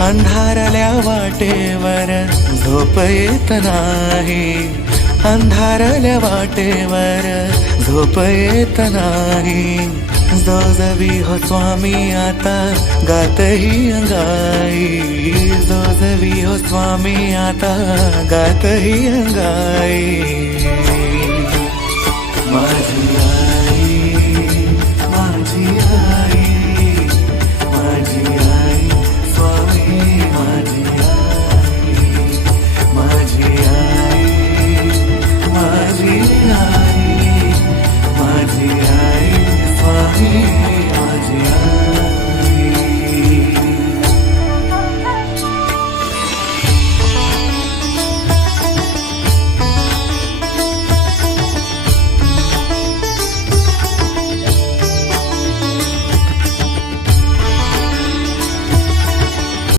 अंधारल्या वाटेवर झोप येत नाही, अंधारल्या वाटेवर झोप येत नाही। जोजवी हो स्वामी आता गातही अंगाई, जोजवी हो स्वामी आता गातही अंगाई।